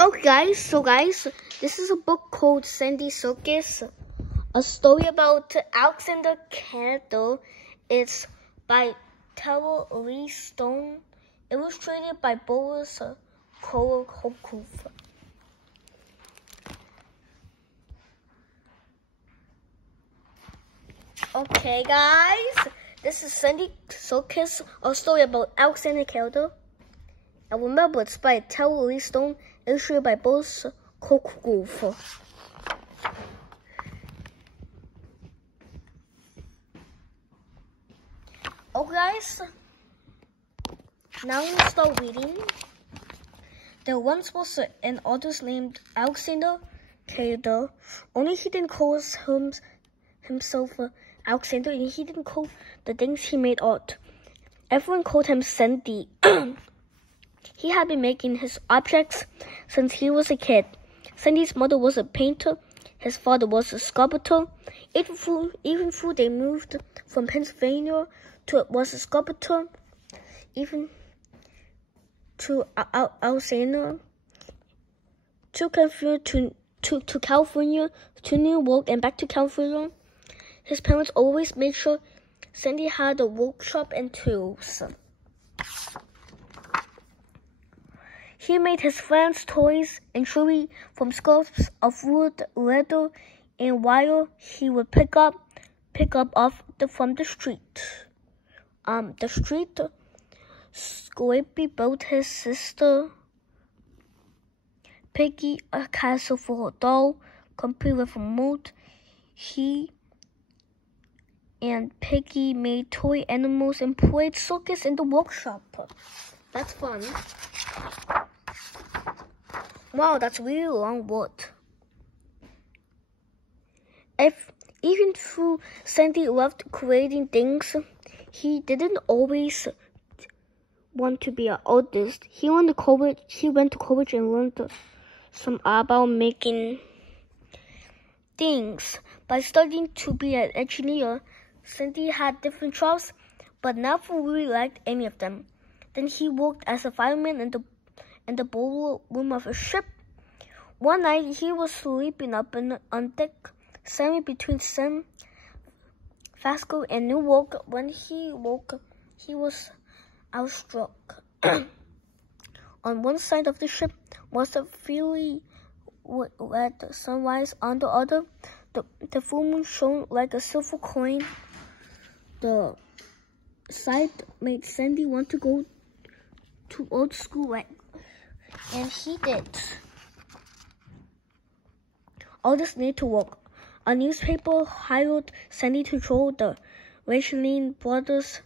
So guys, this is a book called Sandy Circus, a story about Alexander Calder. It's by Tanya Lee Stone, illustrated by Brois Kulikov. Okay guys, this is Sandy Circus, a story about Alexander Calder. And remember, it's by Tanya Lee Stone, illustrated by Brois Kulikov. Okay guys, now we'll start reading. There once was an artist named Alexander Calder, only he didn't call himself Alexander, and he didn't call the things he made art. Everyone called him Sandy. He had been making his objects since he was a kid. Sandy's mother was a painter. His father was a sculptor. Even though they moved from Pennsylvania to was a sculptor, even to Alexander, to California, to New York, and back to California. His parents always made sure Sandy had a workshop and tools. He made his friends toys and jewelry from scraps of wood, leather, and wire he would pick up from the street. Scrappy built his sister Piggy a castle for her doll, complete with a moat. He and Piggy made toy animals and played circus in the workshop. That's fun. Wow, that's really long word. Even though Sandy loved creating things, he didn't always want to be an artist. He went to college and learned some about making things. By studying to be an engineer, Sandy had different jobs, but never really liked any of them. Then he worked as a fireman in the boiler room of a ship. One night, he was sleeping up on deck, sailing between San Francisco and New York. When he woke, he was awestruck. On one side of the ship was a fiery red sunrise. On the other, the full moon shone like a silver coin. The sight made Sandy want to go to old school, and he did. Artists need to work. A newspaper hired Sandy to draw the Rachel brothers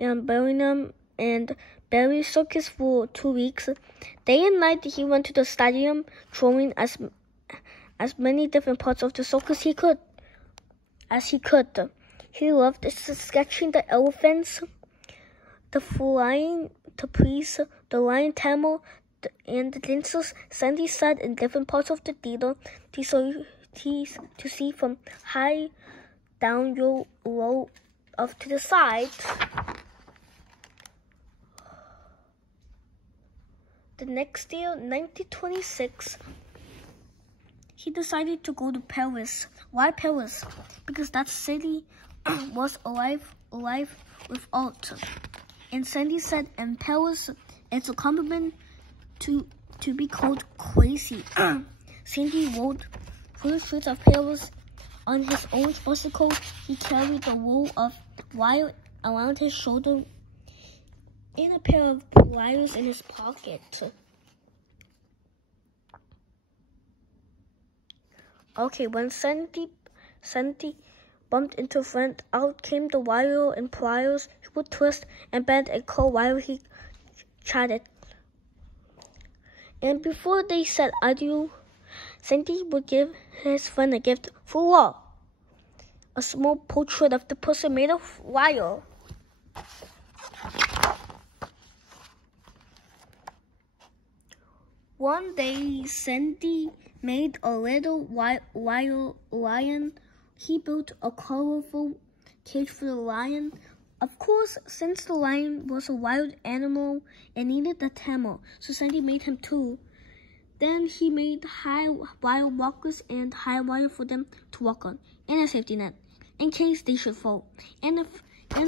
in Birmingham and Barry Circus for 2 weeks. Day and night he went to the stadium, drawing as many different parts of the circus he could. He loved sketching the elephants, the flying trapeze, the lion tamil, and the dancers. Sandy sat in different parts of the theater to see from high down, low off to the side. The next year, 1926, he decided to go to Paris. Why Paris? Because that city was alive with art. And Sandy said in Paris, it's a compliment to be called crazy. Sandy rode through the streets of Paris on his own bicycle. He carried a roll of wire around his shoulder and a pair of pliers in his pocket. Okay, when Sandy bumped into a friend, out came the wire and pliers. He would twist and bend and curl while he chatted. And before they said adieu, Sandy would give his friend a gift for love. A small portrait of the person made of wire. One day, Sandy made a little wire lion. He built a colorful cage for the lion. Of course, since the lion was a wild animal and needed a tamer, so Sandy made him too. Then he made high wire walkers and high wire for them to walk on, and a safety net in case they should fall, and a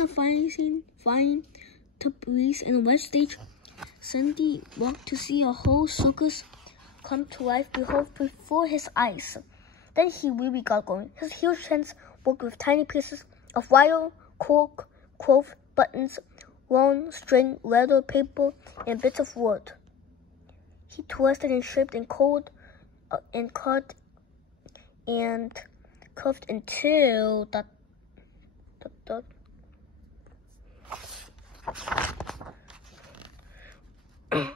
flying trapeze and a wedge stage. Sandy walked to see a whole circus come to life before his eyes. Then he really got going. His huge hands worked with tiny pieces of wire, cork, cloth, buttons, long string, leather, paper, and bits of wood. He twisted and shaped and cut and curved until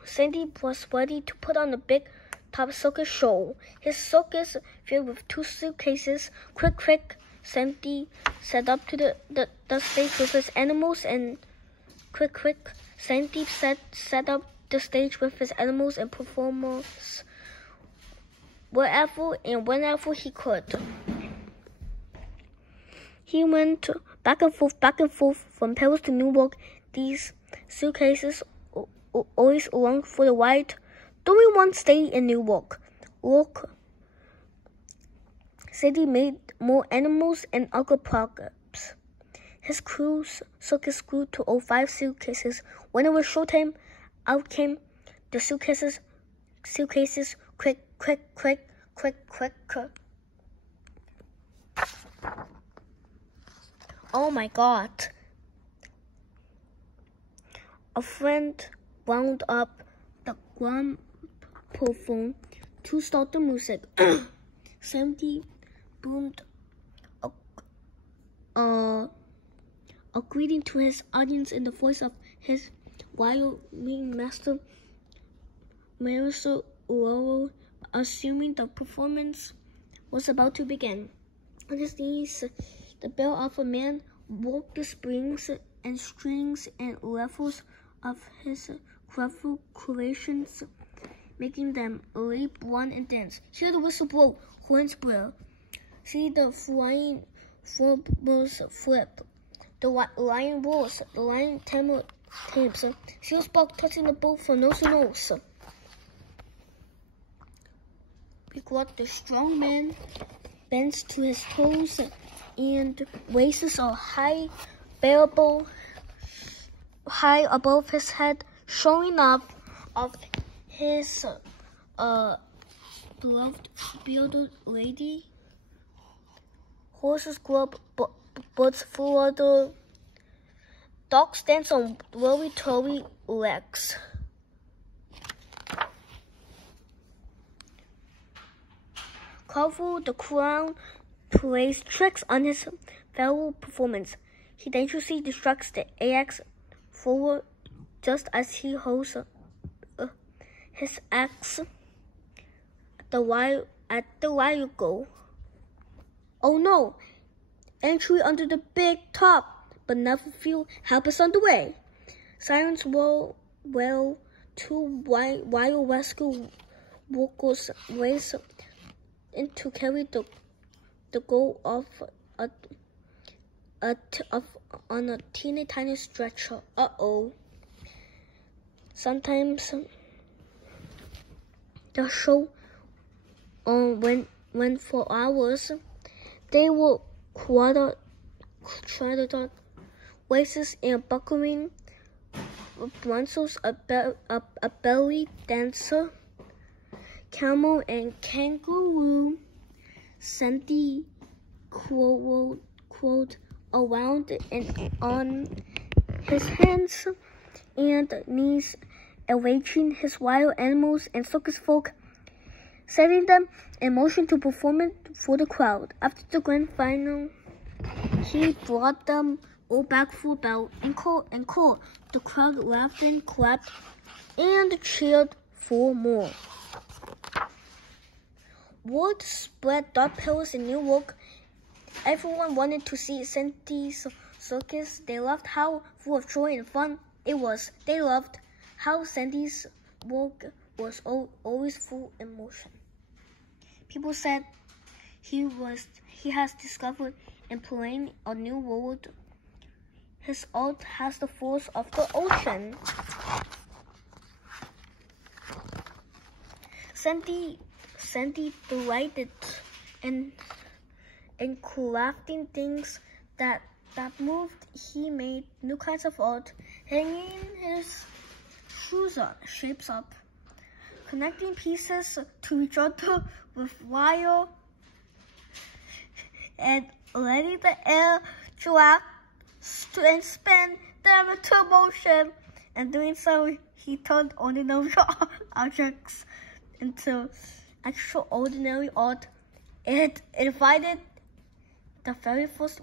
Sandy was ready to put on a big top circus show. His circus filled with 2 suitcases. Quick, Sandy set up to the stage with his animals, and quick, Sandy set up the stage with his animals and performers wherever and whenever he could. He went back and forth from Paris to New York. These suitcases always along for the ride. Don't we want to stay in New York? Look, Sandy made more animals and other props. His crew's circus grew to all 5 suitcases. When it was showtime, out came the suitcases. Quick. Oh my God. A friend wound up the gramophone to start the music. Sandy boomed a greeting to his audience in the voice of his violin master, Marissa Laurel, assuming the performance was about to begin. On his knees, the bell of a man worked the springs and strings and levels of his graphic creations, making them leap, run, and dance. Hear the whistle blow, horns blare. See the flying floorboards flip. The lion roars, the lion tamer tames. See the spark touching the bow from nose to nose. Because the strong man bends to his toes and raises a high bearable high above his head, showing off of his beloved bearded lady. Horses grow up, birds flutter, dogs dance on roly-tory legs. Calder the clown plays tricks on his fellow performance. He dangerously distracts the axe forward just as he holds his axe at the wire goal. Oh no! Entry under the big top, but never feel help is on the way. Sirens well 2 wire rescue workers race in to carry the goal of on a teeny tiny stretcher. Sometimes the show went for hours. They were quarter races and buckling bronzos, a belly dancer, camel and kangaroo. Sandy crawled around and on his hands and knees, arranging his wild animals and circus folk, setting them in motion to perform it for the crowd. After the grand final, he brought them all back for a bell and call. The crowd laughed and clapped and cheered for more. Word spread dark pillars in New York. Everyone wanted to see Sandy's circus. They loved how full of joy and fun it was. They loved how Sandy's work was always full of emotion. People said he has discovered and playing a new world. His art has the force of the ocean. Sandy delighted in crafting things that moved. He made new kinds of art, hanging his shapes up, connecting pieces to each other with wire, and letting the air draft and spin them into motion. And doing so, he turned ordinary objects into extraordinary art. It invited the very first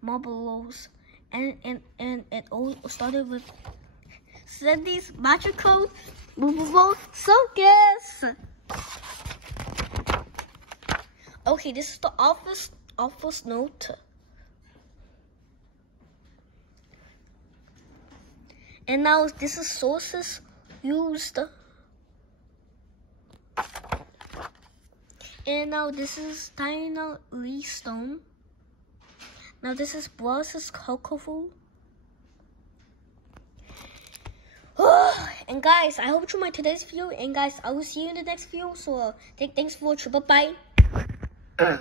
marbles, and it all started with Sandy's magical movable circus. Okay, this is the office note. And now this is sources used. And now this is Tanya Lee Stone. Now this is Brois Kulikov. And guys, I hope you enjoyed today's video. And guys, I will see you in the next video. So thanks for watching. Bye bye.